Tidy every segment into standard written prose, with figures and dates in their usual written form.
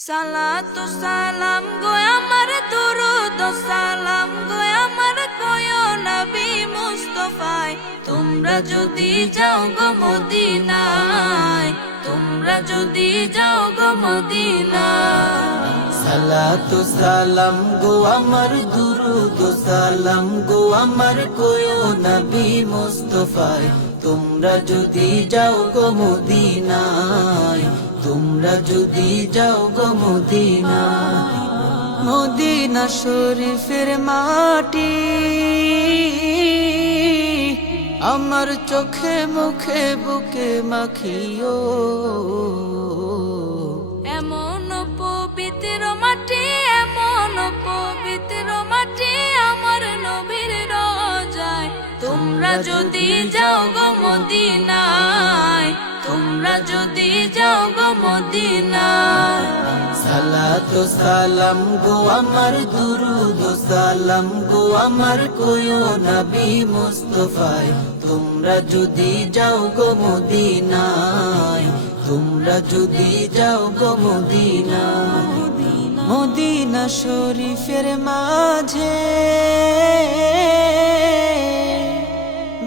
সালাতু সালাম গো আমার দুরুদ সালাম গো আমার কয়ো নবী মুস্তাফায় তোমরা যদি যাও গো মদিনায় তোমরা যদি যাও গো মদিনায় সালাতু সালাম গো আমার দুরুদ সালাম গো আমার কয়ো নবী মুস্তাফায় তোমরা যদি যাও গো মদিনায় তোমরা যদি যাও গো মদিনায় মদিনা শরীফের মাটি আমার চোখে মুখে বুকে মাখিও এমন পবিত্র মাটি এমন পবিত্র মাটি আমার নবীর রোজায় তোমরা যদি যাও গো মদিনায় তোমরা যদি যাও গো মদিনায় সালাতু সালাম গো আমার দুরুদ সালাম গো আমার কয়ো নবী মুস্তাফায় তোমরা যদি যাও গো মদিনায় তোমরা যদি যাও গো মদিনায় মদিনা শরীফের মাঝে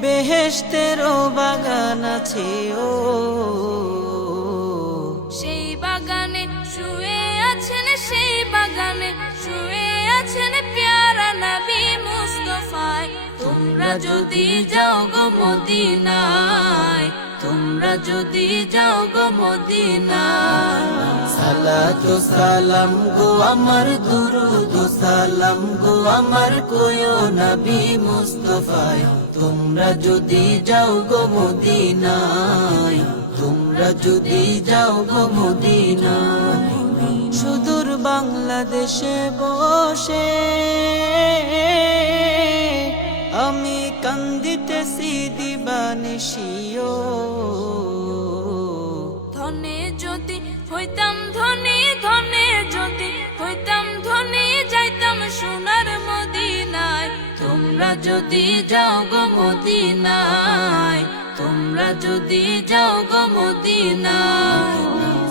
বেহেশতেরও বাগান আছে ও সেই বাগানে শুয়ে আছেন সেই বাগানে শুয়ে আছেন প্যারা নবী মুস্তাফায় তোমরা যদি যাও গো মদিনায় তোমরা যদি যাও গো মদিনায় সালাতু সালাম গো আমার দুরুদ সালাম গো আমার কয়ো নবী মুস্তাফায় তোমরা যদি যাও গো মদিনায় তোমরা যদি যাও গো মদিনায় সুদূর বাংলাদেশে বসে আমি কান্দিতেছি দিবানিশিও ধনে যদি হইতাম ধনী ধনে যদি হইতাম ধনী যাইতাম সোনার মদিনায় তোমরা যদি যাও গো মদিনায় তোমরা যদি যাও গো মদিনায়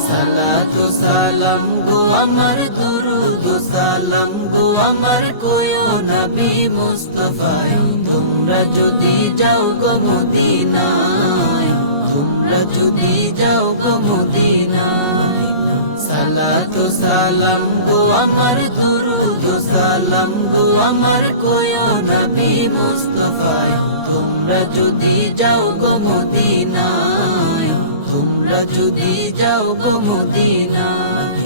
সালাতু সালাম গো আমার দুরুদ সালাম গো আমার কয়ো নবী মুস্তাফায় তোমরা যদি যাও গো মদিনায় তোমরা যদি যাও গো মদিনায় সালাতু সালাম গো আমার দুরুদ সালাম গো আমার কয়ো নবী মুস্তাফায় তোমরা যদি যাও গো মদিনায় তোমরা যদি যাও গো মদিনায়